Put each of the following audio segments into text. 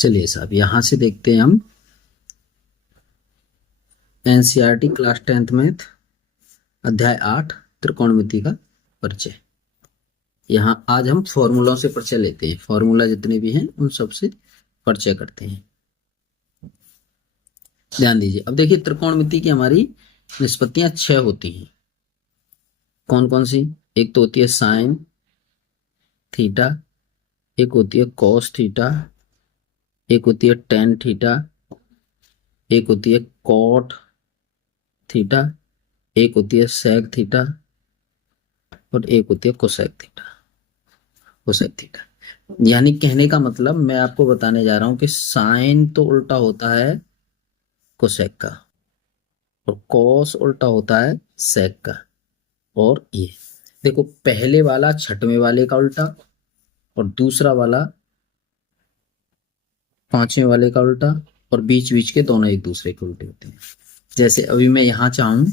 चलिए साहब यहां से देखते हैं हम एनसीईआरटी क्लास 10th मैथ अध्याय 8 त्रिकोणमिति का परिचय। यहाँ आज हम फॉर्मूलों से परिचय लेते हैं। फॉर्मूला जितने भी हैं उन सब से परिचय करते हैं। ध्यान दीजिए। अब देखिए त्रिकोणमिति की हमारी निष्पत्तियां 6 होती हैं। कौन कौन सी? एक तो होती है साइन थीटा, एक होती है कॉस थीटा, एक होती है टेन थीटा, एक होती है कॉट थीटा, एक होती है सेक थीटा और एक होती है कोसेक थीटा। कोसेक थीटा यानी कहने का मतलब मैं आपको बताने जा रहा हूं कि साइन तो उल्टा होता है कोसेक का और कॉस उल्टा होता है सेक का। और ये देखो पहले वाला छठवें वाले का उल्टा और दूसरा वाला पांचवें वाले का उल्टा और बीच बीच के दोनों एक दूसरे के उल्टे होते हैं। जैसे अभी मैं यहां चाहूं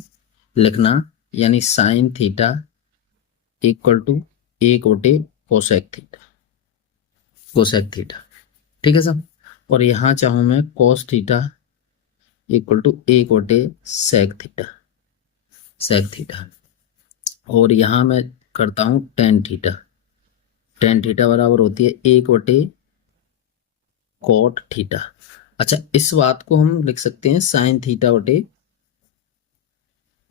लिखना यानी sine theta equal to 1/, cosec theta. Cosec theta ठीक है साहब। और यहां चाहूं मैं cos theta equal to 1/, sec theta. Sec theta और यहां मैं करता हूं टेन थीटा। टेन थीटा बराबर होती है 1/, कॉट थीटा। अच्छा इस बात को हम लिख सकते हैं साइन थीटा बटे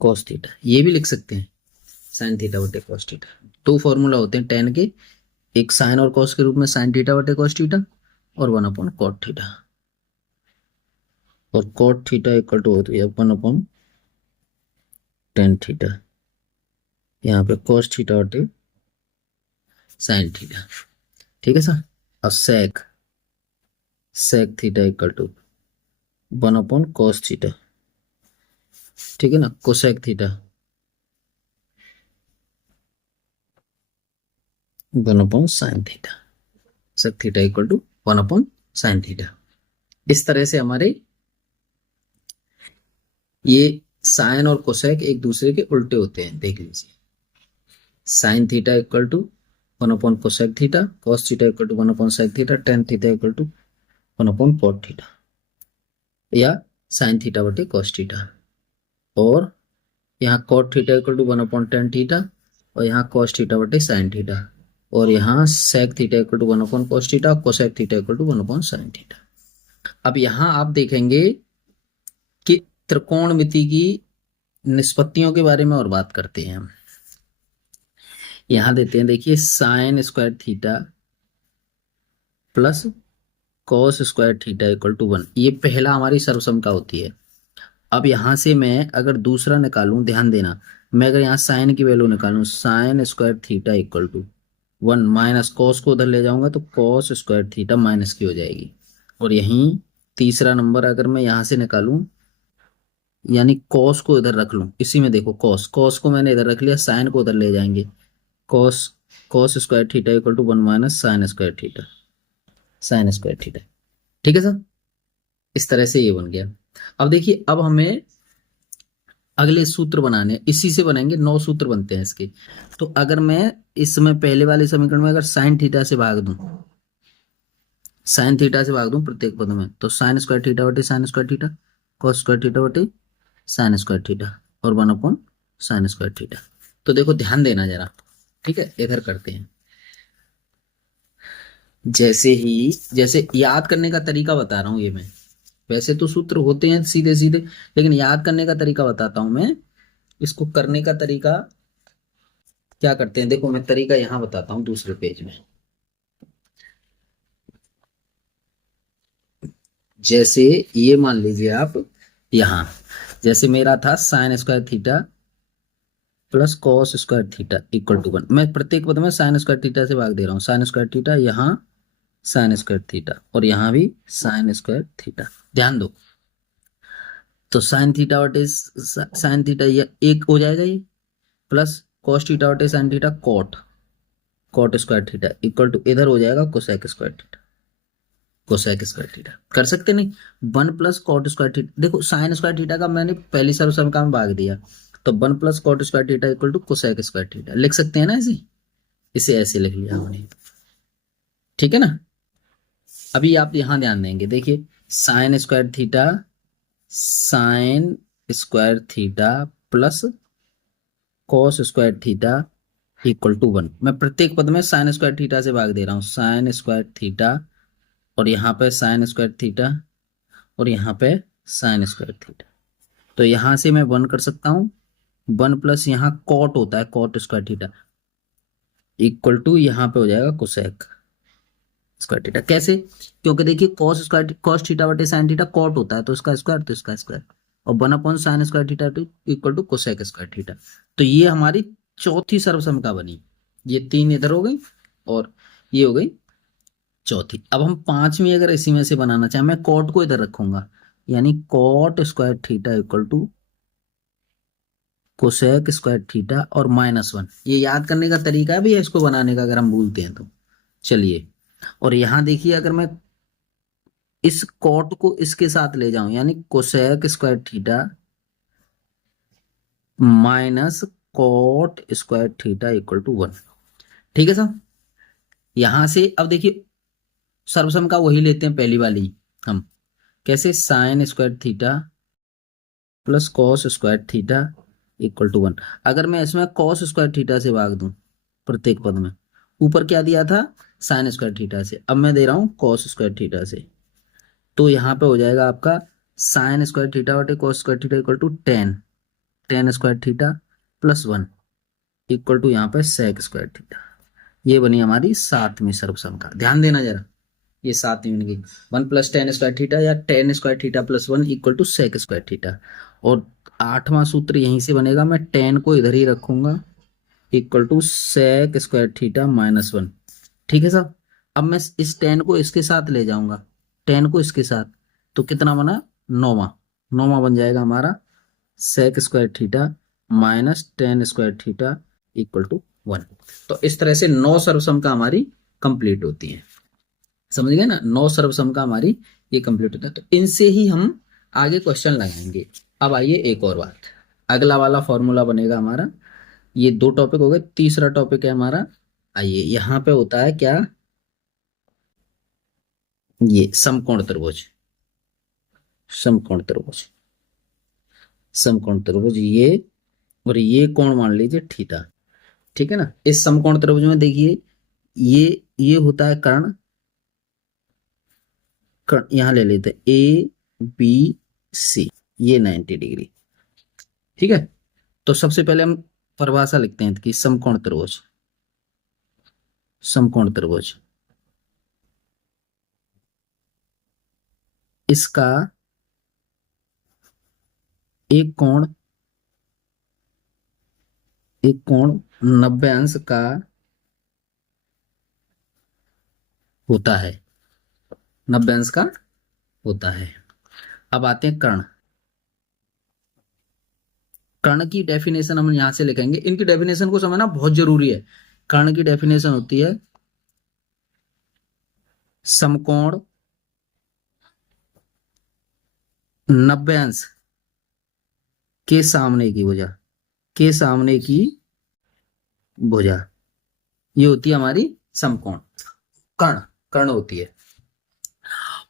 कॉस थीटा, ये भी लिख सकते हैं साइन थीटा बटे कॉस थीटा। दो फॉर्मूला होते हैं टेन के, एक साइन और कॉस के रूप में साइन थीटा बटे कॉस थीटा और 1/, कॉट थीटा। और कॉट थीटा इक्वल टू होती है 1/, टेन थीटा। यहाँ पे कॉस थीटा बटे साइन थीटा। ठीक है सर। और sec sec theta equal to 1/, cos theta. ठीक है ना। Cosec theta 1/, sine theta. Sec theta equal to 1/, sine theta. इस तरह से हमारे ये साइन और कोसेक एक दूसरे के उल्टे होते हैं। देख लीजिए sine theta equal to 1/, cosec theta, cos theta equal to 1/, sec theta, tan theta equal to 1/, cot theta या साइन थीटा बटे कॉस थीटा। और यहाँ cot theta equal to 1/, tan theta और यहाँ कॉस थीटा बटे साइन थीटा और यहाँ sec theta equal to 1/, cos theta, cosec theta equal to 1/, sine theta. अब यहाँ आप देखेंगे कि त्रिकोणमिति की निष्पत्तियों के बारे में और बात करते हैं हम। यहां देते हैं देखिए sine square theta plus cos square theta equal to 1, ये पहला हमारी सर्वसमता होती है। अब यहां से मैं अगर दूसरा निकालूं, ध्यान देना, मैं अगर यहाँ साइन की वैल्यू निकालूं sine square theta equal to 1 minus cos को उधर ले जाऊंगा तो कॉस स्क्वायर थीटा माइनस की हो जाएगी। और यहीं तीसरा नंबर अगर मैं यहां से निकालूं यानी कॉस को इधर रख लूं, इसी में देखो कॉस कॉस को मैंने इधर रख लिया, साइन को उधर ले जाएंगे, cos cos square theta equal to 1 minus sine square theta. Sine square theta ठीक है सर। इस तरह से ये बन गया। अब देखिए अब हमें अगले सूत्र बनाने, इसी से बनेंगे, 9 सूत्र बनते हैं इसके। तो अगर मैं इसमें पहले वाले समीकरण में अगर साइन थीटा से भाग दूं, साइन थीटा से भाग दूं प्रत्येक पद में, तो साइन स्क्वायर थीटा बटे sign square theta, cos square theta बटे साइन स्क्वायर थीटा और 1/, साइन स्क्वायर थीटा। तो देखो ध्यान देना जरा, ठीक है। इधर करते हैं जैसे याद करने का तरीका बता रहा हूं ये मैं। वैसे तो सूत्र होते हैं सीधे सीधे, लेकिन याद करने का तरीका बताता हूं मैं। इसको करने का तरीका क्या करते हैं, देखो मैं तरीका यहां बताता हूं दूसरे पेज में। जैसे ये मान लीजिए आप यहां, जैसे मेरा था sine square theta plus cos square theta equal to 1, मैं प्रत्येक पद में साइन स्क्वायर थीटा से भाग दे रहा हूँ। साइन स्क्वायर थीटा, यहाँ साइन स्क्वायर थीटा और यहाँ भी साइन स्क्वायर थीटा। ध्यान दो, तो साइन थीटा बटे साइन थीटा ये एक हो जाएगा, ये प्लस कॉस थीटा बटे sine theta cot cot square theta equal to इधर हो जाएगा cosec square theta. Cosec square theta कर सकते नहीं, 1 प्लस कॉट स्क्वायर थीटा। देखो साइन स्क्वायर थीटा का मैंने पहली सर्वसमता में भाग दिया, तो 1 plus cot square theta equal to cosec square theta लिख सकते हैं ना। इसे इसे ऐसे लिख लिया हमने, ठीक है ना। अभी आप यहाँ ध्यान देंगे, देखिए sine square theta plus cos square theta equal to 1। मैं प्रत्येक पद में साइन स्क्वायर थीटा से भाग दे रहा हूँ, साइन स्क्वायर थीटा और यहाँ पे साइन स्क्वायर थीटा और यहाँ पे साइन स्क्वायर थीटा। तो यहाँ से मैं 1 कर सकता हूँ, 1 प्लस यहाँ कॉट होता है, cot square theta equal to यहाँ पे हो जाएगा कोसेक स्क्वायर थीटा। कैसे? क्योंकि देखिए कॉस थीटा बटे साइन थीटा कॉट होता है, तो इसका स्क्वायर तो इसका स्क्वायर, और 1/साइन square theta equal to cosec square theta. तो ये हमारी चौथी सर्वसमता बनी। ये 3 इधर हो गई और ये हो गई चौथी। अब हम पांचवी अगर इसी में से बनाना चाहें, मैं कॉट को इधर रखूंगा, यानी cot square theta equal to cosec square theta और -1। ये याद करने का तरीका भी है इसको बनाने का, अगर हम भूलते हैं तो। चलिए, और यहां देखिए अगर मैं इस कॉट को इसके साथ ले जाऊं, यानी cosec square theta minus cot square theta equal to 1। ठीक है साहब। यहां से अब देखिए सर्वसम का वही लेते हैं, पहली वाली हम। कैसे? Sine square theta plus cos square theta equal to 1। अगर मैं इसमें कॉस स्क्वायर थीटा से भाग दूं प्रत्येक पद में, ऊपर क्या दिया था? साइन स्क्वायर थीटा से, अब मैं दे रहा हूं कॉस स्क्वायर थीटा से। तो यहाँ पे हो जाएगा आपका साइन स्क्वायर थीटा बटे cos square theta equal to 10 square theta plus 1 equal to यहाँ पे सेक स्क्वायर थीटा। ये बनी हमारी सातवीं सर्वसमता। ध्यान देना जरा, ये सातवीं बन गई। 1 + 10 स्क्वायर थीटा या 10 square theta plus 1 equal to sec square theta. और आठवां सूत्र यहीं से बनेगा, मैं 10 को इधर ही रखूंगा equal to sec square theta -1। ठीक है साहब। अब मैं इस 10 को इसके साथ ले जाऊंगा, 10 को इसके साथ, तो कितना बना? नौवां। नौवां बन जाएगा हमारा sec square theta -10 square theta equal to 1। तो इस तरह से 9 सर्वसमता हमारी कंप्लीट होती है। समझ गए ना? 9 सर्वसमता हमारी ये कंप्लीट होता है। तो इनसे ही हम आगे क्वेश्चन लगाएंगे। अब आइए एक और बात, अगला वाला फॉर्मूला बनेगा हमारा। ये 2 टॉपिक हो गए, तीसरा टॉपिक है हमारा। आइए, यहाँ पे होता है क्या? ये समकोण त्रिभुज। समकोण त्रिभुज, समकोण त्रिभुज ये, और ये कोण मान लीजिए थीटा। ठीक है ना? इस समकोण त्रिभुज में देखिए ये होता है कर्ण। कर्ण यहां ले लेते हैं ABC, ये 90 डिग्री। ठीक है। तो सबसे पहले हम परिभाषा लिखते हैं कि समकोण त्रिभुज, समकोण त्रिभुज इसका एक कोण, एक कोण 90 अंश का होता है, 90 अंश का होता है। अब आते हैं कर्ण। कर्ण की डेफिनेशन हम यहां से लिखेंगे, इनकी डेफिनेशन को समझना बहुत जरूरी है। कर्ण की डेफिनेशन होती है समकोण 90 अंश के सामने की भुजा, के सामने की भुजा, ये होती है हमारी समकोण। कर्ण, कर्ण होती है।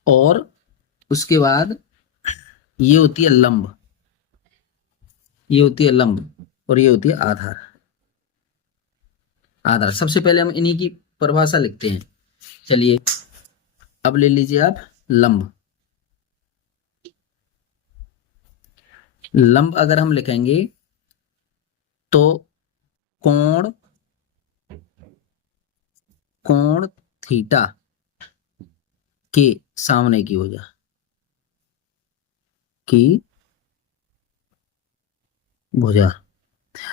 और उसके बाद ये होती है लंब, ये होती है लंब, और ये होती है आधार। आधार सबसे पहले हम इन्हीं की परिभाषा लिखते हैं। चलिए, अब ले लीजिए आप लंब। लंब अगर हम लिखेंगे तो कोण, कोण थीटा के सामने की भुजा की भुजा।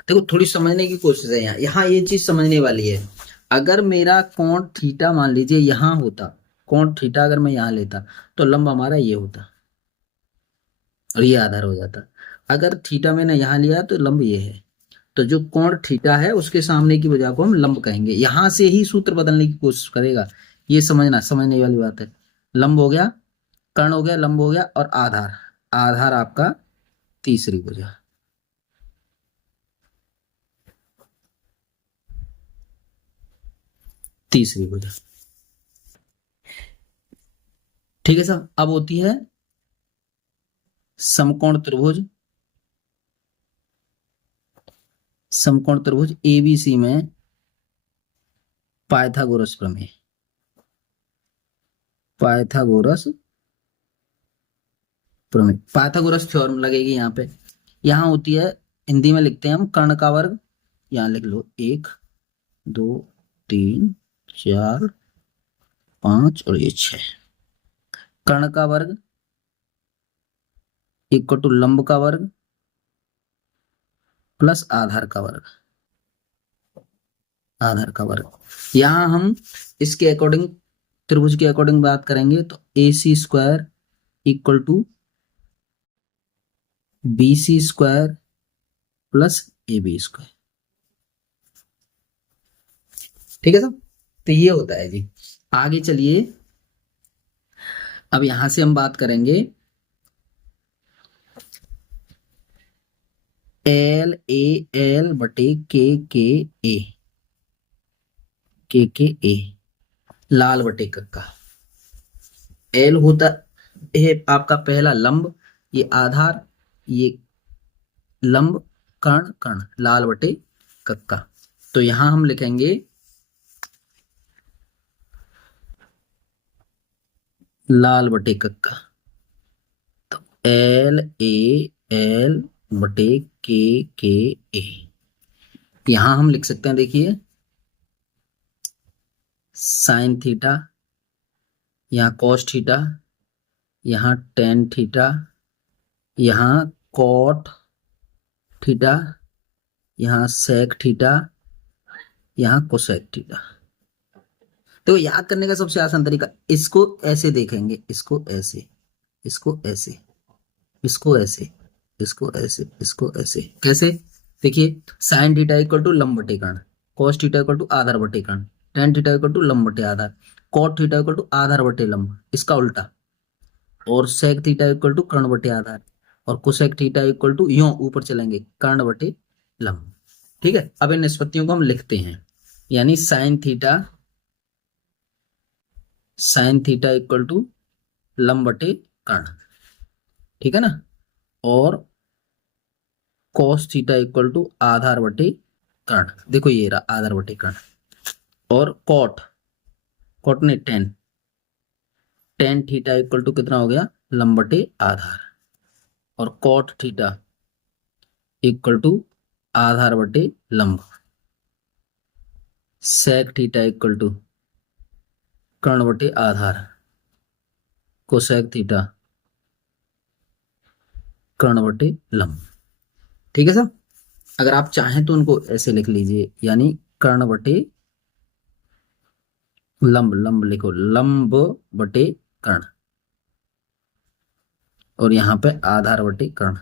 देखो थोड़ी समझने की कोशिश है, यहाँ यहाँ ये चीज समझने वाली है। अगर मेरा कोण थीटा मान लीजिए यहाँ होता, कोण थीटा अगर मैं यहाँ लेता, तो लंब हमारा ये होता और ये आधार हो जाता। अगर थीटा मैंने यहाँ लिया तो लंब ये है। तो जो कोण थीटा है उसके सामने की भुजा को हम लंब कहेंगे। यहां से ही सूत्र बदलने की कोशिश करेगा, ये समझना, समझने वाली बात है। लंब हो गया, कर्ण हो गया, लंब हो गया, और आधार, आधार आपका तीसरी भुजा। तीसरी भुजा। ठीक है साहब। अब होती है समकोण त्रिभुज, समकोण त्रिभुज एबीसी में पाइथागोरस प्रमेय, पाइथागोरस प्रमेय, पाइथागोरस थ्योरम लगेगी यहाँ पे। यहाँ होती है, हिंदी में लिखते हैं हम कर्ण का वर्ग, यहाँ लिख लो 1 2 3 4 5 और ये 6। कर्ण का वर्ग इक्वल टू लंब का वर्ग प्लस आधार का वर्ग, आधार का वर्ग। यहाँ हम इसके अकॉर्डिंग, त्रिभुज के अकॉर्डिंग बात करेंगे तो AC square equal to BC square plus AB square. ठीक है साहब, तो ये होता है जी। आगे चलिए, अब यहां से हम बात करेंगे LAL बटे KKA, KKA लाल बटे कक्का। L होता है आपका पहला लंब, ये आधार, ये लंब, कर्ण कर्ण, लाल बटे कक्का। तो यहां हम लिखेंगे लाल बटे कक्का, तो LAL बटे KKA। यहां हम लिख सकते हैं, देखिए साइन थीटा, यहाँ कॉस थीटा, यहाँ टेन थीटा, यहाँ कॉट थीटा, यहाँ सेक थीटा, यहाँ कोसेक थीटा। तो याद करने का सबसे आसान तरीका, इसको ऐसे देखेंगे, इसको ऐसे, इसको ऐसे, इसको ऐसे, इसको ऐसे, इसको ऐसे। कैसे? देखिए साइन थीटा इक्वल टू लंब बटे कर्ण, कॉस थीटा इक्वल टू आधार बटे कर्ण, टेन थीटा इक्वल टू लंब बटे आधार, कॉट थीटा इक्वल टू आधार बटे लंब, इसका उल्टा, और सेक थीटा इक्वल टू कर्ण बटे आधार, और कोसेक थीटा इक्वल टू यूं ऊपर चलेंगे कर्ण बटे लंब। ठीक है, अब इन निष्पत्तियों को हम लिखते हैं, यानी sine theta, sine theta equal to लंब बटे कर्ण, ठीक है ना, और कॉस थीटा इक्वल टू आधार बटे कर्ण, देखो ये रहा आधार बटे कर्ण, और कॉट, कॉट ने tan, tan theta equal to कितना हो गया, लंब बटे आधार, और कॉट थीटा इक्वल टू आधार बटे लंब, सेक थीटा इक्वल टू कर्ण बटे आधार, कोसेक थीटा कर्ण बटे लंब। ठीक है सर, अगर आप चाहें तो उनको ऐसे लिख लीजिए, यानी कर्ण बटे लंब, लंब लिखो लंब बटे कर्ण, और यहाँ पे आधार बटे कर्ण,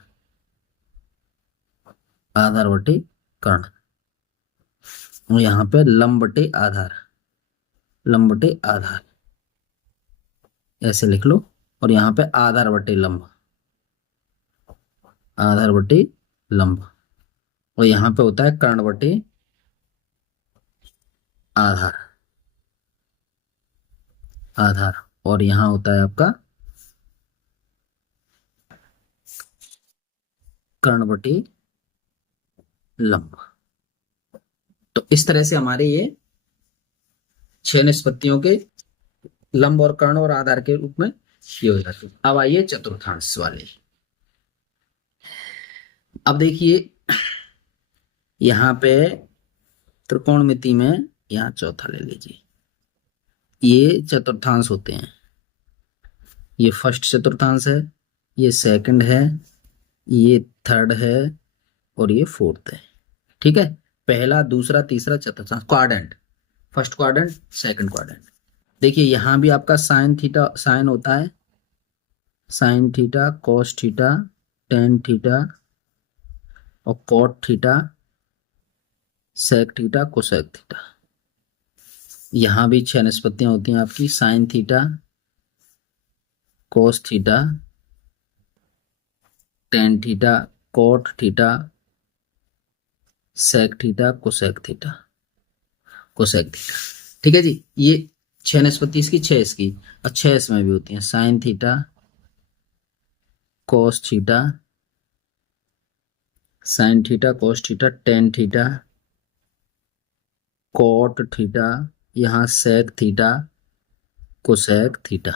आधार बटे कर्ण, और यहाँ पे लंब बटे आधार, लंब बटे आधार, ऐसे लिख लो, और यहाँ पे आधार बटे लंब, आधार बटे लंब, और यहाँ पे होता है कर्ण बटे आधार, आधार, और यहाँ होता है आपका कर्ण बटे लंब। तो इस तरह से हमारे ये 6 निष्पत्तियों के लंब और कर्ण और आधार के रूप में ये हो जाते हैं। अब आइए चतुर्थांश वाले। अब देखिए यहाँ पे त्रिकोणमिति में, यहाँ चौथा ले लीजिए, ये चतुर्थांश होते हैं, ये फर्स्ट चतुर्थांश है, ये सेकंड है, ये थर्ड है, और ये फोर्थ है। ठीक है, पहला दूसरा तीसरा चतुर्थांश, quadrant, first quadrant second quadrant. देखिए यहाँ भी आपका साइन थीटा, साइन होता है, sine theta, cos theta, tan theta, और cot theta, sec theta, cosec theta. यहाँ भी 6 निष्पत्तियां होती हैं आपकी, sine theta, cos theta, tan theta, cot theta, sec theta, cosec theta, cosec theta. ठीक है जी, ये छह निष्पत्ति इसकी, छह इसकी, और छह इसमें भी होती हैं। Sine theta, cos theta, sine theta, cos theta, tan theta, cot theta, यहाँ सेक थीटा, कोसेक थीटा।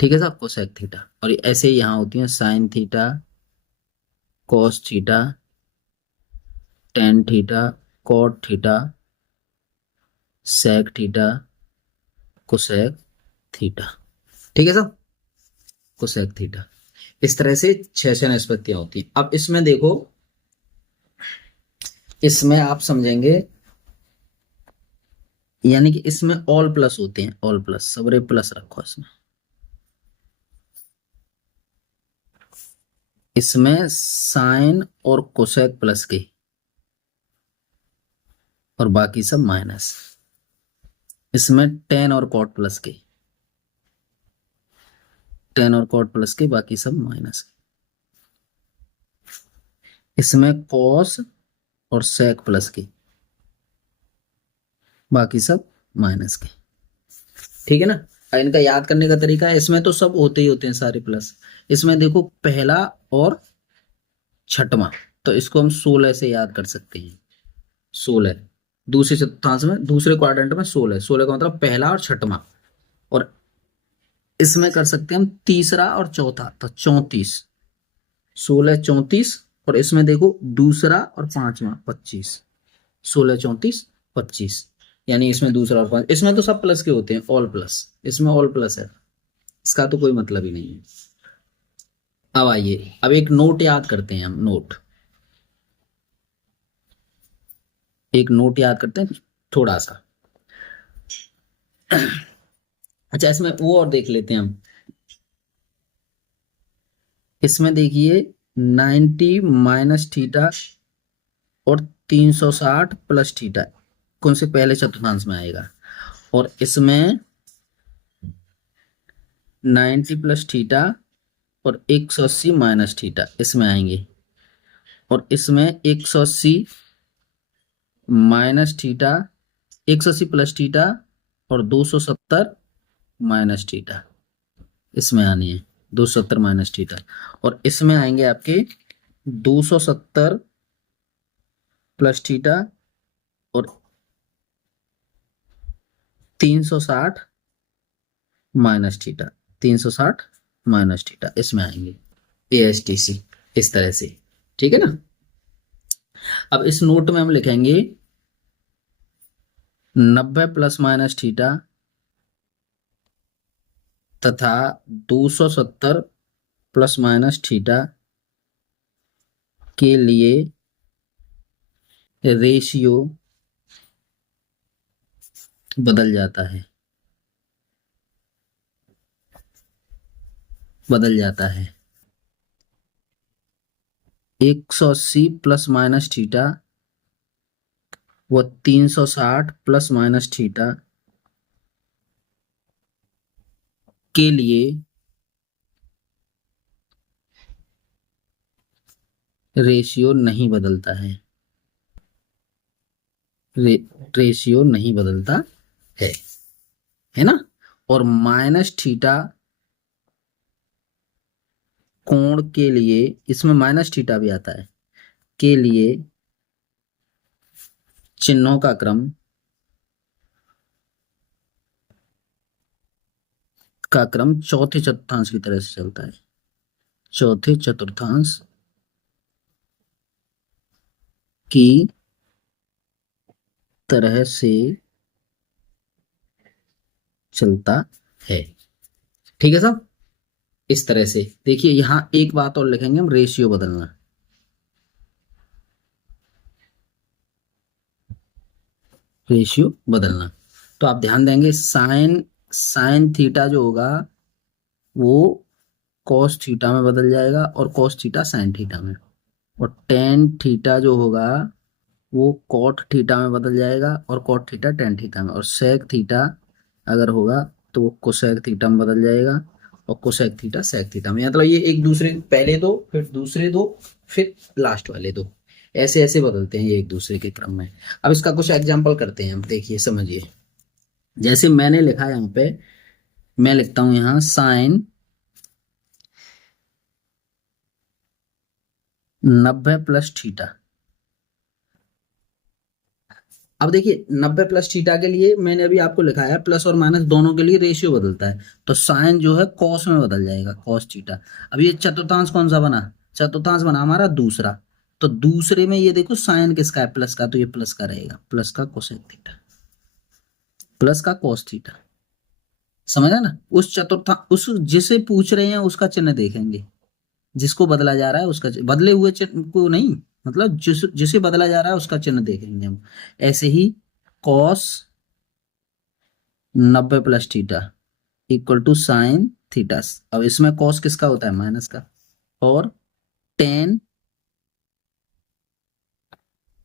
ठीक है साहब, कोसेक थीटा। और ऐसे ही यहाँ होती हैं sine theta, cos theta, tan theta, cot theta, sec theta, cosec theta. ठीक है साहब, कोसेक थीटा। इस तरह से छह छह निष्पत्तियां होती हैं। अब इसमें देखो, इसमें आप समझेंगे, यानी कि इसमें ऑल प्लस होते हैं, ऑल प्लस, सबरे प्लस रखो इसमें। इसमें साइन और कोसेक प्लस के, और बाकी सब माइनस। इसमें टेन और कॉट प्लस के, टेन और कॉट प्लस के, बाकी सब माइनस। इसमें कॉस और सेक प्लस के, बाकी सब माइनस के। ठीक है ना। इनका याद करने का तरीका है, इसमें तो सब होते ही होते हैं सारे प्लस। इसमें देखो पहला और छठवां, तो इसको हम 16 से याद कर सकते हैं। 16 दूसरे चतुर्थांश में, दूसरे क्वाड्रेंट में 16, 16 का मतलब पहला और छठवां। और इसमें कर सकते हैं हम तीसरा और चौथा, तो 34, 16 34। और इसमें देखो दूसरा और पांचवा 25, 16 34 25। यानी इसमें दूसरा और पांच, इसमें तो सब प्लस के होते हैं, ऑल प्लस। इसमें ऑल प्लस है, इसका तो कोई मतलब ही नहीं है। अब आइए, अब एक नोट याद करते हैं हम, नोट, एक नोट याद करते हैं थोड़ा सा। अच्छा, इसमें वो और देख लेते हैं हम। इसमें देखिए 90 माइनस थीटा और 360 प्लस थीटा कौन से पहले चतुर्थांश में आएगा। और इसमें 90 प्लस थीटा और 180 माइनस थीटा इसमें आएंगे। और इसमें 180 माइनस थीटा, 180 प्लस थीटा और 270 माइनस थीटा इसमें आनी है, 270 माइनस थीटा। और इसमें आएंगे आपके 270 प्लस थीटा और 360 माइनस थीटा, 360 माइनस थीटा इसमें आएंगे, ASTC, इस तरह से। ठीक है ना। अब इस नोट में हम लिखेंगे 90 प्लस माइनस थीटा तथा 270 प्लस माइनस थीटा के लिए रेशियो बदल जाता है, बदल जाता है। 180 प्लस माइनस थीटा व 360 प्लस माइनस थीटा के लिए रेशियो नहीं बदलता है, रेशियो नहीं बदलता है ना। और माइनस थीटा कोण के लिए, इसमें माइनस थीटा भी आता है, के लिए चिन्हों का क्रम चौथे चतुर्थांश की तरह से चलता है, चौथे चतुर्थांश की तरह से चलता है। ठीक है साहब, इस तरह से। देखिए यहां एक बात और लिखेंगे हम, रेशियो बदलना, रेशियो बदलना। तो आप ध्यान देंगे, साइन साइन थीटा जो होगा वो कॉस थीटा में बदल जाएगा और कॉस थीटा साइन थीटा में। और टेन थीटा जो होगा वो कॉट थीटा में बदल जाएगा और कॉट थीटा टेन थीटा में। और सेक थीटा अगर होगा तो वो कोसेक थीटा में बदल जाएगा और कोसेक थीटा सेक थीटा में। मतलब ये एक दूसरे, पहले दो फिर दूसरे दो फिर लास्ट वाले दो, ऐसे ऐसे बदलते हैं ये एक दूसरे के क्रम में। अब इसका कुछ एग्जांपल करते हैं हम, देखिए समझिए। जैसे मैंने लिखा यहाँ पे, मैं लिखता हूं यहाँ साइन 90 प्लस थीटा। अब देखिए 90 प्लस थीटा के लिए मैंने अभी आपको लिखा है प्लस और माइनस दोनों के लिए रेशियो बदलता है, तो साइन जो है कॉस में बदल जाएगा, कॉस थीटा। अब ये चतुर्थांश कौन सा बना, चतुर्थांस बना हमारा दूसरा, तो दूसरे में ये देखो साइन किसका है, प्लस का, तो ये प्लस का रहेगा, प्लस का कोसेक थीटा, प्लस का कॉस थीटा। समझा ना, उस चतुर्था उस जिसे पूछ रहे हैं उसका चिन्ह देखेंगे, जिसको बदला जा रहा है उसका बदले हुए चिन्ह को नहीं, मतलब जिसे बदला जा रहा है उसका चिन्ह देखेंगे हम। ऐसे ही cos 90 plus theta equal to sine theta. अब इसमें कॉस किसका होता है, माइनस का, और टेन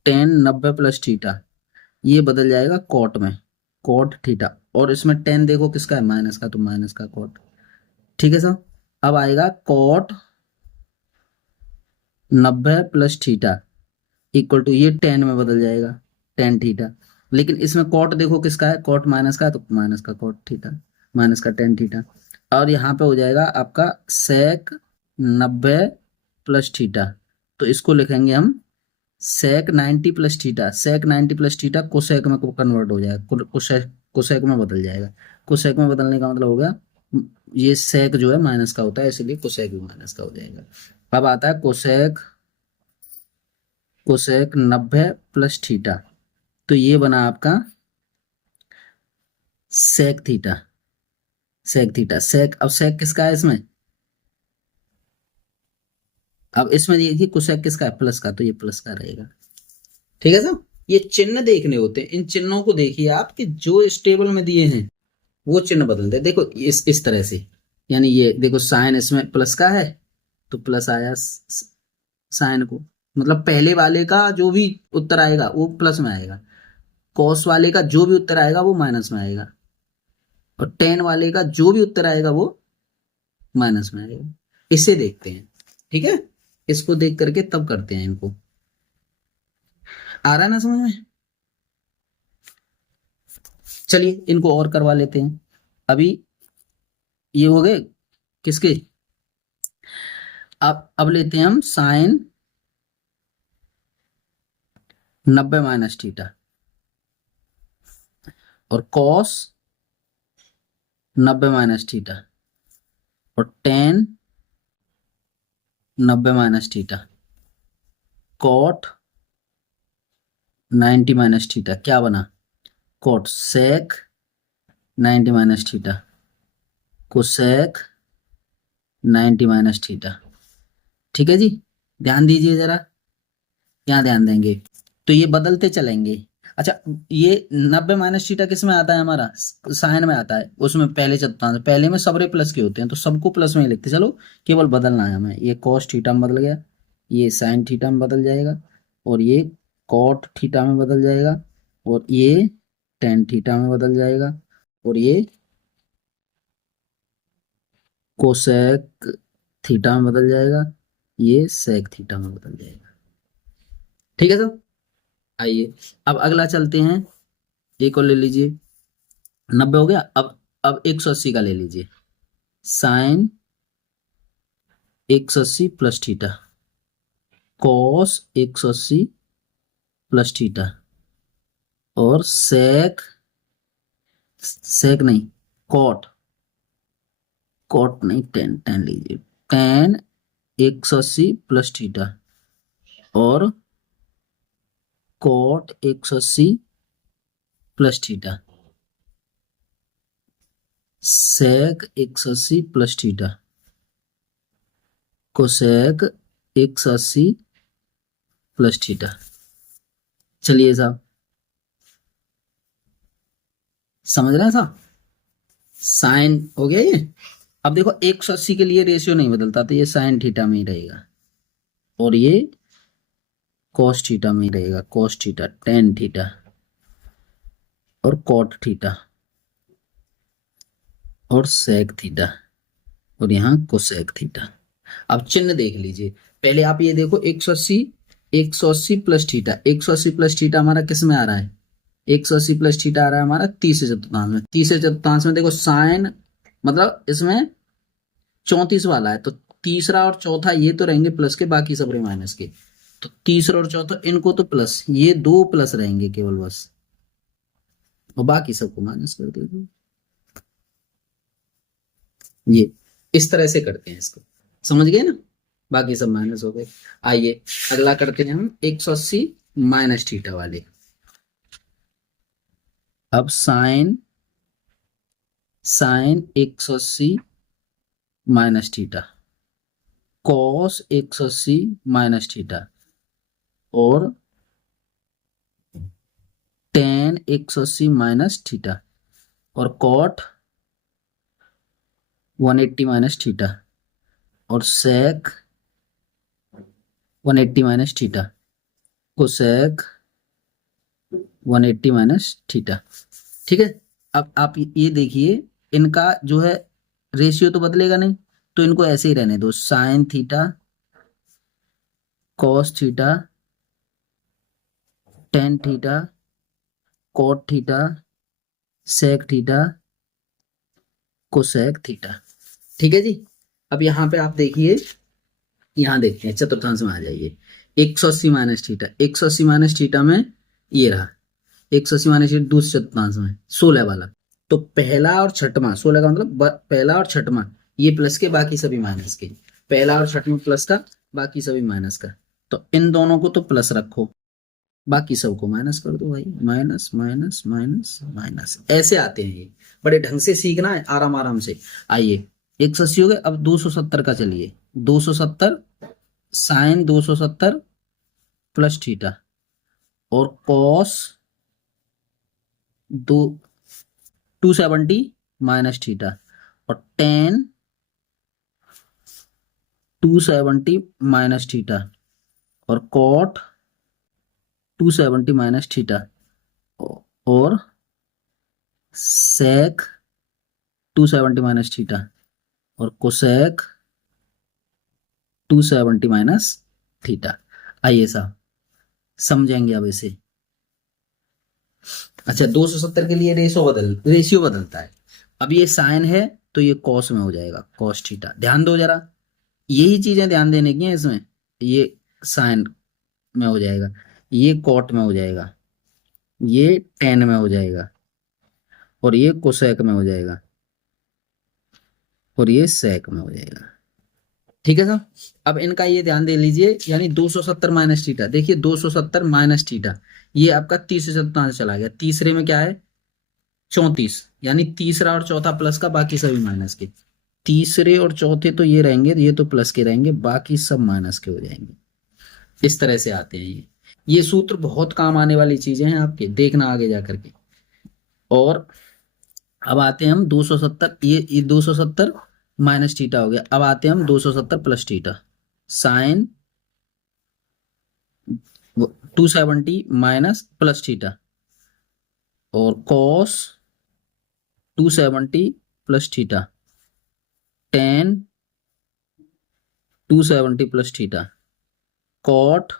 टेन 90 प्लस थीटा ये बदल जाएगा कॉट में, कॉट थीटा, और इसमें टेन देखो किसका है, माइनस का, तो माइनस का कॉट। ठीक है साहब। अब आएगा cot 90 plus theta equal to, ये टेन में बदल जाएगा, टेन थीटा, लेकिन इसमें कॉट देखो किसका है, कॉट माइनस का है, तो माइनस का कॉट थीटा, माइनस का टेन थीटा। और यहाँ पे हो जाएगा आपका सेक 90 प्लस थीटा, तो इसको लिखेंगे हम सेक 90 प्लस थीटा, सेक 90 प्लस थीटा कोसेक में कन्वर्ट हो जाएगा, कोसेक कोसेक में बदल जाएगा। कोसेक में बदलने का मतलब हो गया, ये सेक जो है माइनस का होता है, इसलिए कोसेक भी माइनस का हो जाएगा। अब आता है कोसेक, कोसेक 90 प्लस थीटा, तो ये बना आपका सेक थीटा, सेक थीटा, सेक, अब सेक किसका है इसमें, अब इसमें देखिए कोसेक किसका है, प्लस का, तो ये प्लस का रहेगा। ठीक है साहब, ये चिन्ह देखने होते हैं, इन चिन्हों को देखिए आप कि जो इस टेबल में दिए हैं वो चिन्ह बदलते हैं। देखो इस तरह से, यानी ये देखो साइन इसमें प्लस का है, तो प्लस आया साइन को, मतलब पहले वाले का जो भी उत्तर आएगा वो प्लस में आएगा, कॉस वाले का जो भी उत्तर आएगा वो माइनस में आएगा, और टेन वाले का जो भी उत्तर आएगा वो माइनस में आएगा। इसे देखते हैं, ठीक है, इसको देख करके तब करते हैं इनको। आ रहा है ना समझ में, चलिए इनको और करवा लेते हैं। अभी ये हो गए किसके, अब लेते हैं हम साइन 90 माइनस थीटा, और कॉस 90 माइनस थीटा, और tan 90 minus theta, cot 90 minus theta, क्या बना, cot sec 90 minus theta, cosec 90 minus theta. ठीक है जी, ध्यान दीजिए जरा, क्या ध्यान देंगे, तो ये बदलते चलेंगे। अच्छा, ये 90 माइनस थीटा किस में आता है, हमारा साइन में आता है, उसमें पहले चतुर्थांश, पहले में सबरे प्लस के होते हैं, तो सबको प्लस में ही लिखते चलो, केवल बदलना है हमें, ये कॉस थीटा में बदल गया, ये साइन थीटा में बदल जाएगा, और ये कॉट थीटा में बदल जाएगा, और ये टेन थीटा में बदल जाएगा, और ये कोसेक थीटा में बदल जाएगा, ये सेक थीटा में बदल जाएगा। ठीक है सर, आइए अब अगला चलते हैं, एक और ले लीजिए, 90 हो गया, अब 180 का ले लीजिए, sine 180 plus theta, cos 180 plus theta, और सेक, सेक नहीं, कॉट, कॉट नहीं, टेन, टेन लीजिए, टेन 180 प्लस थीटा, और cot 180 plus theta, sec 180 plus theta, cosec 180 plus theta. चलिए साहब, समझ रहे हैं साहब, साइन हो गया ये। अब देखो 180 के लिए रेशियो नहीं बदलता, तो ये साइन थीटा में ही रहेगा, और ये कॉस थीटा में ही रहेगा, कॉस थीटा, टेन थीटा, और कॉट थीटा, और सेक थीटा, और यहाँ कोसेक थीटा। अब चिन्ह देख लीजिए, पहले आप ये देखो 180 प्लस थीटा, 180 प्लस थीटा हमारा किस में आ रहा है, 180 प्लस थीटा आ रहा है हमारा तीसरे चतुर्थांश में। तीसरे चतुर्थांश में देखो साइन मतलब इसमें 34 वाला है, तो तीसरा और चौथा ये तो रहेंगे प्लस के, बाकी सब रहे माइनस के। तो तीसरा और चौथा इनको तो प्लस, ये दो प्लस रहेंगे केवल बस, और बाकी सबको माइनस कर दो। ये इस तरह से करते हैं इसको, समझ गए ना, बाकी सब माइनस हो गए। आइए अगला करते हैं हम 180 माइनस थीटा वाले। अब sine 180 minus theta, cos 180 minus theta, और टेन 180 माइनस थीटा, और कॉट 180 माइनस थीटा, और sec 180 minus theta, cosec 180 minus theta. ठीक है, अब आप ये देखिए, इनका जो है रेशियो तो बदलेगा नहीं, तो इनको ऐसे ही रहने दो, sine theta, cos theta, tan theta, cot theta, sec theta, cosec theta. ठीक है जी। अब यहाँ पे आप देखिए, यहाँ देखते हैं चतुर्थांश में आ जाइए। 180 माइनस थीटा, 180 माइनस थीटा में ये रहा 180 माइनस थीटा दूसरे चतुर्थांश में 16 वाला, तो पहला और छठवां, 16 का मतलब पहला और छठवां, ये प्लस के बाकी सभी माइनस के, पहला और छठवां प्लस का, बाकी सभी माइनस का। तो इन दोनों को तो प्लस रखो, बाकी सबको माइनस कर दो भाई, माइनस माइनस माइनस माइनस, ऐसे आते हैं ये। बड़े ढंग से सीखना है, आराम आराम से। आइए 180 हो गए, अब 270 का चलिए, 270 साइन 270 प्लस थीटा, और कॉस 270 माइनस थीटा, और टेन 270 माइनस थीटा, और कॉट 270 माइनस थीटा, और सेक 270 माइनस थीटा, और कोसेक 270 माइनस थीटा। आइए साहब समझेंगे अब इसे। अच्छा, 270 के लिए रेशियो बदलता है। अब ये साइन है तो ये कॉस में हो जाएगा, कॉस थीटा। ध्यान दो जरा, यही चीजें ध्यान देने की हैं इसमें। ये साइन में हो जाएगा, ये कॉट में हो जाएगा, ये टेन में हो जाएगा, और ये कोसेक में हो जाएगा, और ये सेक में हो जाएगा। ठीक है साहब, अब इनका ये ध्यान दे लीजिए, यानी 270 माइनस थीटा, देखिए 270 माइनस थीटा, ये आपका तीसरे चतुर्थांश चला गया। तीसरे में क्या है 34, यानी तीसरा और चौथा प्लस का, बाकी सभी माइनस के। तीसरे और चौथे तो ये रहेंगे, ये तो प्लस के रहेंगे, बाकी सब माइनस के हो जाएंगे। इस तरह से आते हैं ये सूत्र बहुत काम आने वाली चीजें हैं आपके, देखना आगे जा करके। और अब आते हैं हम 270, ये 270 माइनस थीटा हो गया। अब आते हैं हम 270 plus theta, sine 270 minus plus theta, और cos 270 plus theta, tan 270 plus theta, cot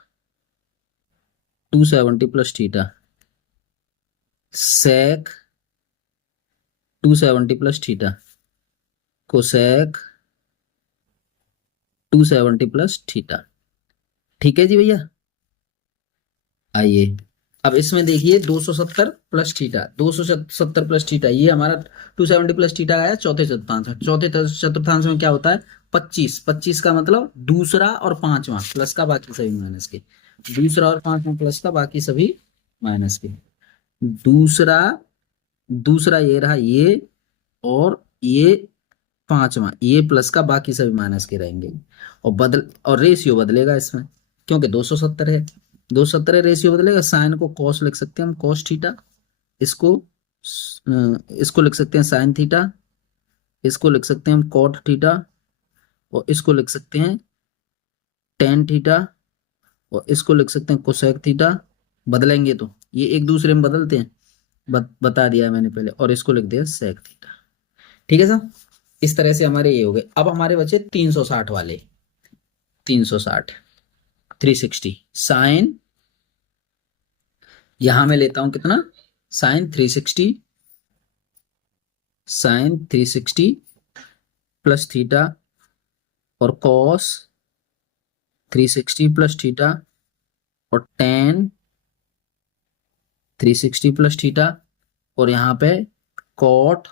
270 plus theta, sec 270 plus theta, cosec 270 plus theta. ठीक है जी भैया। आइए अब इसमें देखिए 270 प्लस थीटा, 270 प्लस थीटा, ये हमारा 270 प्लस थीटा आया चौथे चतुर्थांश में। चौथे चतुर्थांश में क्या होता है 25, 25 का मतलब दूसरा और पांचवा प्लस का, बाकी सभी माइनस के। दूसरा और पांचवा प्लस का, बाकी सभी माइनस के। दूसरा दूसरा ये रहा ये, और ये पांचवा ये प्लस का, बाकी सभी माइनस के रहेंगे। और रेशियो बदलेगा इसमें, क्योंकि 270 है, 270 रेशियो बदलेगा। साइन को कॉस लिख सकते हैं हम, कॉस थीटा, इसको इसको लिख सकते हैं साइन थीटा, इसको लिख सकते हैं हम कॉट थीटा, और इसको लिख सकते हैं टेन थीटा, और इसको लिख सकते हैं कोसेक थीटा। बदलेंगे तो ये एक दूसरे में बदलते हैं, बता दिया है मैंने पहले। और इसको लिख दिया सेक थीटा। ठीक है साहब, इस तरह से हमारे ये हो गए। अब हमारे बचे 360 वाले, 360 360 साइन, यहां मैं लेता हूं कितना साइन 360 प्लस थीटा और कॉस 360 प्लस थीटा और टेन 360 प्लस थीटा और यहाँ पे कॉट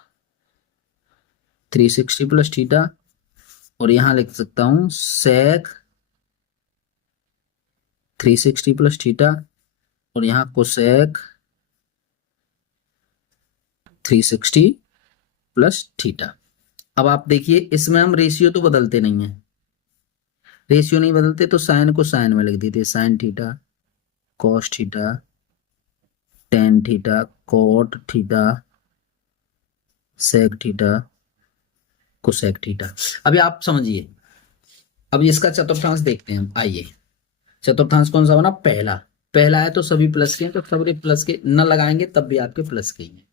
360 प्लस थीटा और यहाँ लिख सकता हूँ सेक 360 प्लस थीटा और यहाँ कोसेक 360 प्लस थीटा। अब आप देखिए इसमें हम रेशियो तो बदलते नहीं है, रेशियो नहीं बदलते तो साइन को साइन में लिख देते, sine theta cos theta tan theta cot theta sec theta cosec theta. अभी आप समझिए, अब इसका चतुर्थांश देखते हैं हम। आइए, चतुर्थांश कौन सा बना? पहला। पहला है तो सभी प्लस के हैं, तो सभी प्लस के न लगाएंगे तब भी आपके प्लस के ही हैं।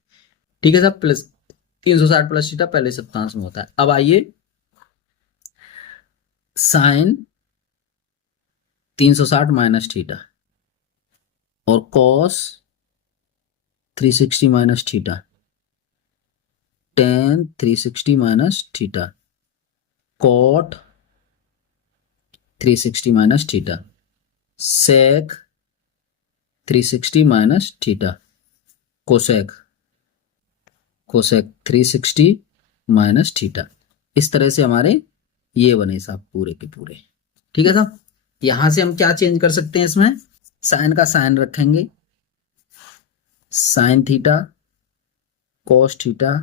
ठीक है साहब, प्लस 360 प्लस थीटा पहले चतुर्थांश में होता है। अब आइए, साइन 360 माइनस थीटा और cos 360 minus theta tan 360 minus theta cot 360 minus theta sec 360 minus theta cosec cosec 360 minus theta. इस तरह से हमारे ये बने साहब पूरे के पूरे। ठीक है साहब, यहां से हम क्या चेंज कर सकते हैं? इसमें साइन का साइन रखेंगे, sine theta cos theta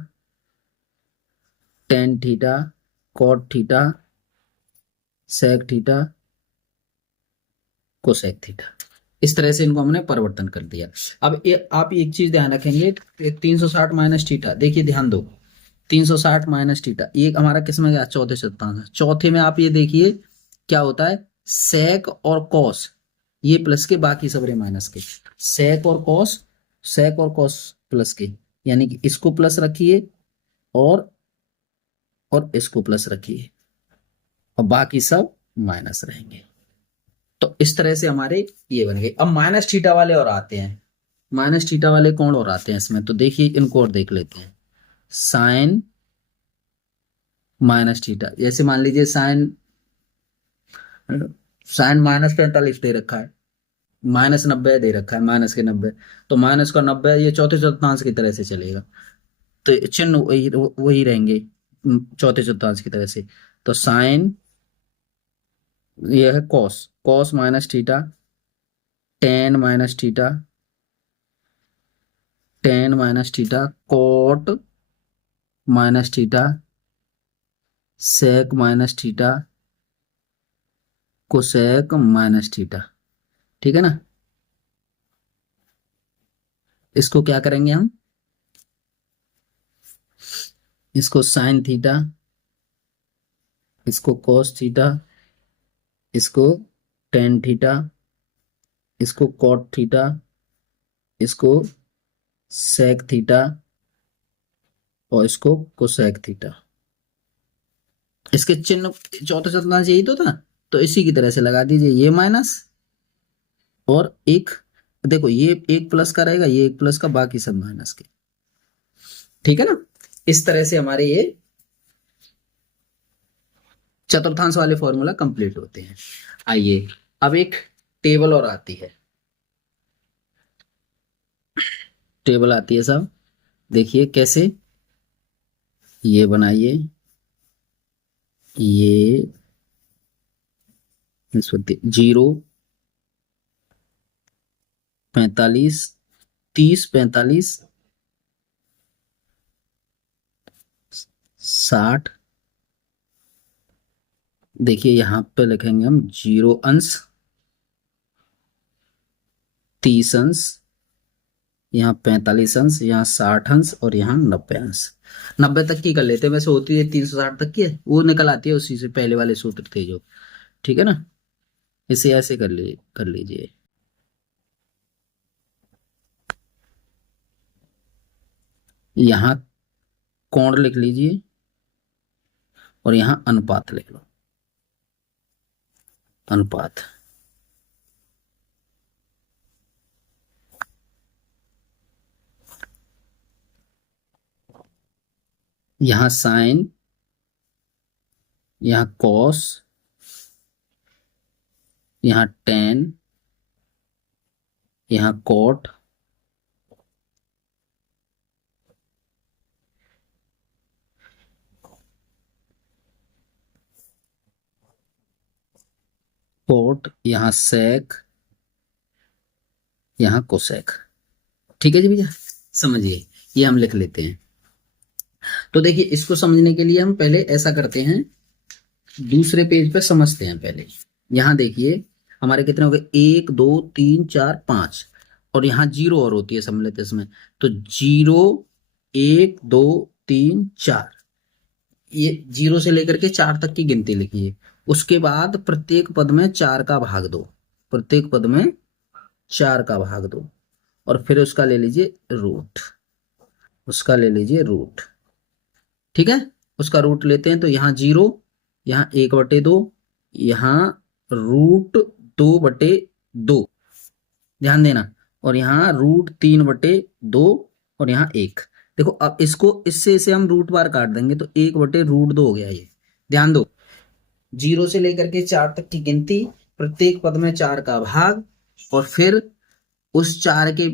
tan theta cot theta sec theta cosec theta. इस तरह से इनको हमने परिवर्तन कर दिया। अब आप एक चीज ध्यान रखेंगे, 360 माइनस थीटा, देखिए ध्यान दो, 360 माइनस थीटा ये हमारा किस में गया? चौथे चतुर्थांश। चौथे में आप ये देखिए क्या होता है, सेक और कॉस ये प्लस के, बाकी सबरे माइनस के। सेक और कॉस प्लस के, यानी कि इसको प्लस रखिए और इसको प्लस रखिए और बाकी सब माइनस रहेंगे। तो इस तरह से हमारे ये बन गए। अब माइनस थीटा वाले और आते हैं, माइनस थीटा वाले कौन और आते हैं इसमें? तो देखिए इनको और देख लेते हैं। साइन माइनस थीटा, जैसे मान लीजिए साइन साइन -45 दे रखा है, -90 दे रखा है, माइनस के 90, तो माइनस का 90 ये चौथे चतुर्थांश की तरह से चलेगा, तो चिन्ह वही रहेंगे चौथे चतुर्थांश की तरह से। तो साइन ये है cos, cos minus theta tan minus theta tan minus theta cot minus theta sec minus theta cosec minus theta. ठीक है ना, इसको क्या करेंगे हम? इसको साइन थीटा, इसको कॉस थीटा, इसको टेन थीटा, इसको कॉट थीटा, इसको सेक थीटा और इसको कोसेक थीटा। इसके चिन्ह चौथा चतुर्थांश यही तो था, तो इसी की तरह से लगा दीजिए, ये माइनस और एक, देखो ये एक प्लस का रहेगा, ये एक प्लस का, बाकी सब माइनस के। ठीक है ना, इस तरह से हमारे ये चतुर्थांश वाले फॉर्मूला कंप्लीट होते हैं। आइए, अब एक टेबल और आती है, टेबल आती है सब, देखिए कैसे। ये बनाइए, ये निष्पत्ति 0 45 30 45 60। देखिए यहां पे लिखेंगे हम 0 अंश 30 अंश, यहाँ 45 अंश, यहाँ 60 अंश और यहाँ 90 अंश। 90 तक की कर लेते हैं, वैसे होती है 360 तक की है, वो निकल आती है उसी से पहले वाले सूत्र थे जो। ठीक है ना, इसे ऐसे कर लीजिए। यहाँ कोण लिख लीजिए और यहाँ अनुपात लिख लो, अनुपात। यहाँ साइन, यहाँ कॉस, यहाँ टेन, यहाँ कॉट, कॉट, यहाँ सेक, यहाँ कोसेक। ठीक है जी भैया, समझिए, ये हम लिख लेते हैं। तो देखिए, इसको समझने के लिए हम पहले ऐसा करते हैं, दूसरे पेज पे समझते हैं पहले। यहाँ देखिए हमारे कितने हो गए, 1 2 3 4 5, और यहाँ जीरो और होती है सम्मिलित इसमें, तो 0 1 2 3 4, ये 0 से लेकर के 4 तक की गिनती लिखिए। उसके बाद प्रत्येक पद में 4 का भाग दो, प्रत्येक पद में 4 का भाग दो, और फिर उसका ले लीजिए रूट, उसका ले लीजिए रूट। ठीक है, उसका रूट लेते हैं, तो यहाँ 0, यहाँ 1/2, यहाँ √2/2, ध्यान देना, और यहाँ √3/2, और यहाँ 1। देखो अब इसको इससे इसे हम रूट बार काट देंगे, तो 1/√2 हो गया ये। ध्यान दो, 0 से लेकर के 4 तक की गिनती, प्रत्येक पद में 4 का भाग, और फिर उस 4 के,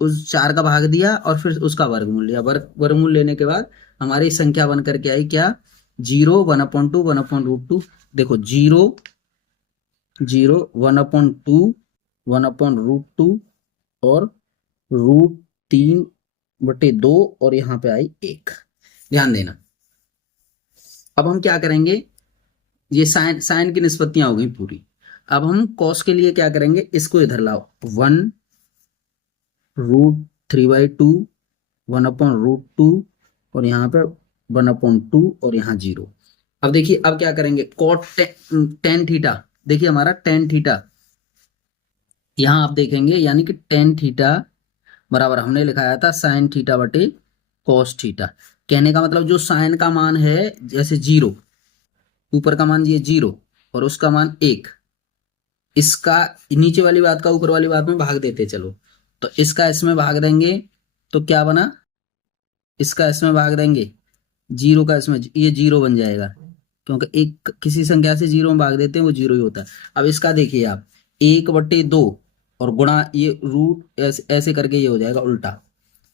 उस 4 का भाग दिया, और फिर उसका वर्गमूल लिया। वर्गमूल लेने के बाद हमारी संख्या बन करके आई क्या, 0 1/2 1/√2। देखो 0 0 1/2 1/√2, और √3/2, और यहाँ पे आई 1। ध्यान देना, अब हम क्या करेंगे, ये साइन साइन की निष्पत्तियां हो गई पूरी। अब हम कॉस के लिए क्या करेंगे, इसको इधर लाओ, 1√3/2 1/√2, और यहाँ पे 1/2, और यहाँ 0। अब देखिए, अब क्या करेंगे, कॉट टेन थीटा, देखिए हमारा टेन थीटा, यहाँ आप देखेंगे, यानी कि टेन थीटा बराबर हमने लिखाया था साइन थीटा बटे कॉस थीटा। कहने का मतलब जो साइन का मान है, जैसे 0, ऊपर का मान ये 0, और उसका मान 1, इसका नीचे वाली बात का ऊपर वाली बात में भाग देते चलो, तो इसका इसमें भाग देंगे, तो क्या बना, इसका इसमें भाग देंगे, 0 का इसमें, ये 0 बन जाएगा, क्योंकि एक किसी संख्या से 0 में भाग देते हैं वो 0 ही होता है। अब इसका देखिए आप, 1/2, और गुणा ये रूट, ऐसे ऐसे करके ये हो जाएगा उल्टा,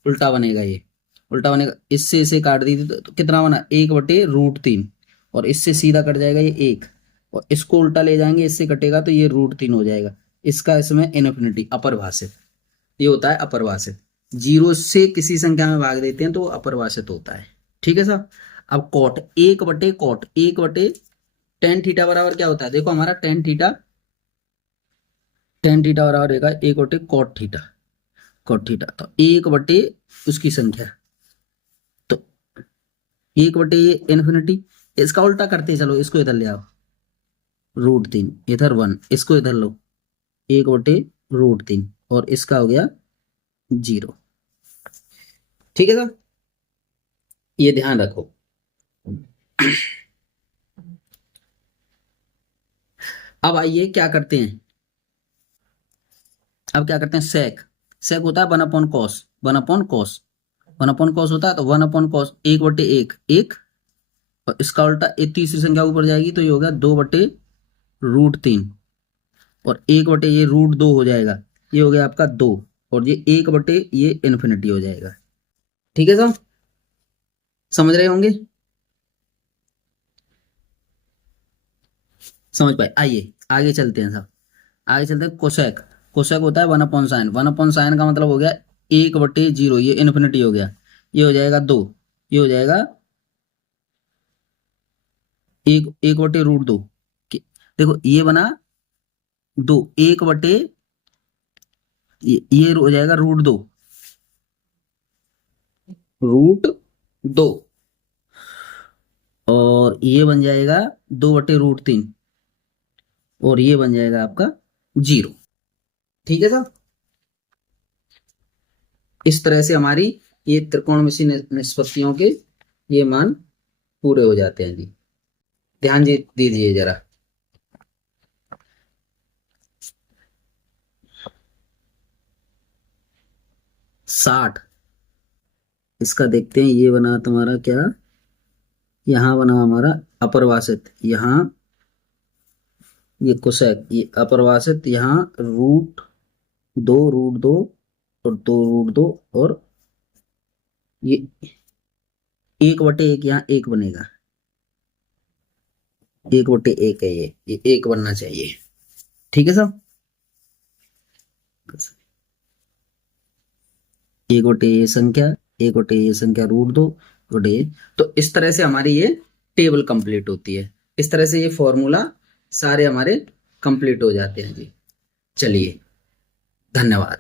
उल्टा बनेगा, ये उल्टा बनेगा, इससे इसे काट दी थी, तो कितना बना, 1/√3, और इससे सीधा कट जाएगा ये 1, और इसको उल्टा ले जाएंगे, इससे कटेगा तो ये √3 हो जाएगा। इसका इसमें इनफिनिटी, अपरिभाषित, ये होता है अपरिभाषित। 0 से किसी संख्या में भाग देते हैं तो वो अपरिभाषित होता है। ठीक है साहब। अब कॉट, 1/कॉट, 1/टेन थीटा बराबर क्या होता है, देखो हमारा टेन थीटा बराबर रहेगा 1/कॉट थीटा, कॉट थीटा, तो 1/ उसकी संख्या, तो 1/, ये इन्फिनिटी, इसका उल्टा करते चलो, इसको इधर ले आओ, √3, इधर 1, इसको इधर लो, 1/√3, और इसका हो गया 0। ठीक है सर, ये ध्यान रखो। अब आइए क्या करते हैं, अब क्या करते हैं, सेक, सेक होता है 1/कॉस, 1/कॉस, 1/कॉस होता है, तो 1/कॉस, 1/1, 1, और इसका उल्टा एक तीसरी संख्या ऊपर जाएगी, तो ये होगा 2/√3, और 1/, ये √2 हो जाएगा, ये हो गया आपका 2, और ये 1/, ये इन्फिनिटी हो जाएगा। ठीक है साहब, समझ रहे होंगे, समझ पाए। आइए आगे चलते हैं साहब, आगे चलते हैं, कोसेक, कोसेक होता है 1/साइन, 1/साइन का मतलब हो गया 1/0, ये इन्फिनिटी हो गया, ये हो जाएगा 2, ये हो जाएगा 1/√2। देखो ये बना 2, 1/, ये हो जाएगा √2, √2, और ये बन जाएगा 2/√3, और ये बन जाएगा आपका 0। ठीक है साहब, इस तरह से हमारी ये त्रिकोणमितीय निष्पत्तियों के ये मान पूरे हो जाते हैं जी। ध्यान दीजिए जरा। 60, इसका देखते हैं, ये बना तुम्हारा क्या, यहाँ बना हमारा अपरिभाषित, यहाँ ये कोसेक, ये अपरिभाषित, यहाँ रूट दो और 2 रूट 2, और ये 1/1, यहाँ 1 बनेगा, 1/1 है ये 1 बनना चाहिए। ठीक है सब, 1/संख्या, 1/संख्या √2 तो इस तरह से हमारी ये टेबल कंप्लीट होती है। इस तरह से ये फॉर्मूला सारे हमारे कंप्लीट हो जाते हैं जी। चलिए, धन्यवाद।